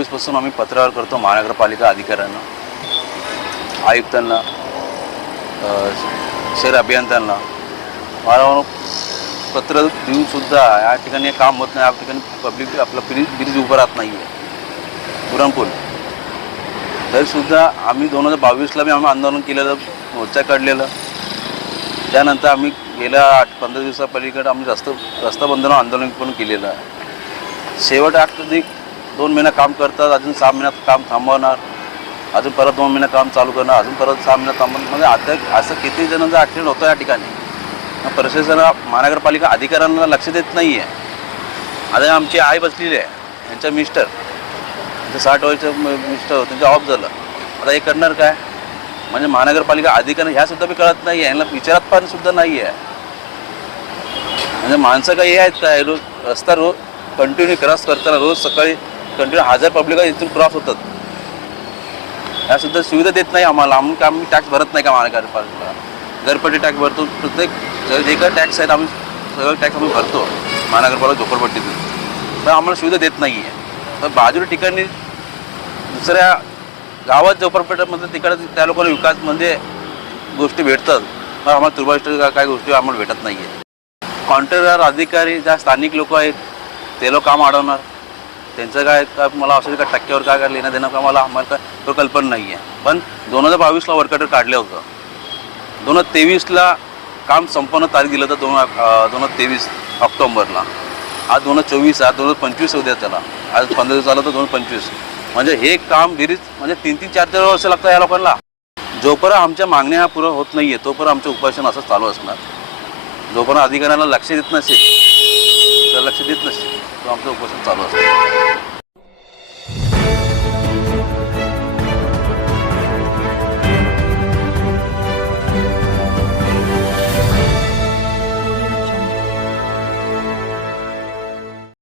दिवसपासून आम्ही पत्रावर करतो महानगरपालिका अधिकाऱ्यांना आयुक्तांना शहर अभियंत्यांना. वारंवार पत्र देऊन सुद्धा या ठिकाणी हे काम होत नाही या ठिकाणी पब्लिक आपलं ब्रिज ब्रिज उभं राहत नाही आहे पुरणपूल तरीसुद्धा आम्ही दोन हजार बावीसला बी आम्ही आंदोलन केलेलं मोर्चा काढलेलं. त्यानंतर आम्ही गेल्या आठ पंधरा दिवसापलीकडे आम्ही रस्ता रस्ता बंधन आंदोलन पण केलेलं आहे. शेवट अगदी दोन महिना काम करतात अजून सहा महिन्यात काम थांबवणार अजून परत दोन महिने काम चालू करणार अजून परत सहा महिन्यात थांबवणार. म्हणजे आता असं किती जणांचं ॲक्सिडेंट होतं या ठिकाणी मग प्रशासन महानगरपालिका अधिकाऱ्यांना लक्ष देत नाही आहे आता आमची आई बसलेली आहे यांच्या मिस्टर साठ वर्षाचं मिस्टर मिस्टर त्यांचं ऑफ झालं. आता हे करणार काय? म्हणजे महानगरपालिका अधिकारी ह्या सुद्धा बी कळत नाही आहे यांना विचारात पण सुद्धा नाही आहे म्हणजे माणसं काही आहेत काय रोज रस्ता रोज कंटिन्यू क्रॉस करताना रोज सकाळी कंटिन्यू हजार पब्लिक इथून क्रॉस होतात. ह्या सुद्धा सुविधा देत नाही आम्हाला. आम्ही आम्ही टॅक्स भरत नाही का महानगरपालिका घरपट्टी टॅक्स भरतो. प्रत्येक जे काही टॅक्स आहेत आम्ही सगळं टॅक्स आम्ही भरतो. महानगरपालिका झोपडपट्टीतून. पण आम्हाला सुविधा देत नाही आहे तर बाजूला ठिकाणी दुसऱ्या गावात झोपडपट्ट्यामध्ये तिकडे त्या लोकांना विकास म्हणजे गोष्टी भेटतात. पण आम्हाला तुर्भाष्ट काय गोष्टी आम्हाला भेटत नाही आहे कॉन्ट्रॅक्टर अधिकारी ज्या स्थानिक लोक आहेत ते लोक काम अडवणार. त्यांचं काय काय मला असं का टक्क्यावर काय काय लेणं देणं का मला आम्हाला काय तो कल्पना नाही आहे पण दोन हजार बावीसला वर्कटर काढलं होतं. दोन हजार तेवीसला काम संपन्न तारीख दिलं होतं दोन दोन हजार तेवीस ऑक्टोंबरला. आज दोन हजार चोवीस आज दोन हजार पंचवीस उद्या त्याला. आज पंधरा दिवस झालं तर दोन हजार पंचवीस. म्हणजे हे काम बिरीज म्हणजे तीन तीन चार चार वर्ष लागतं या लोकांना. जोपर्यंत आमच्या मागण्या ह्या पुरं होत नाही आहे तोपर्यंत आमचं उपोषण असं चालू असणार. जोपर्यंत अधिकाऱ्यांना लक्ष देत नसेल तर लक्ष देत नसेल. तो आमचं उपोषण चालू असणार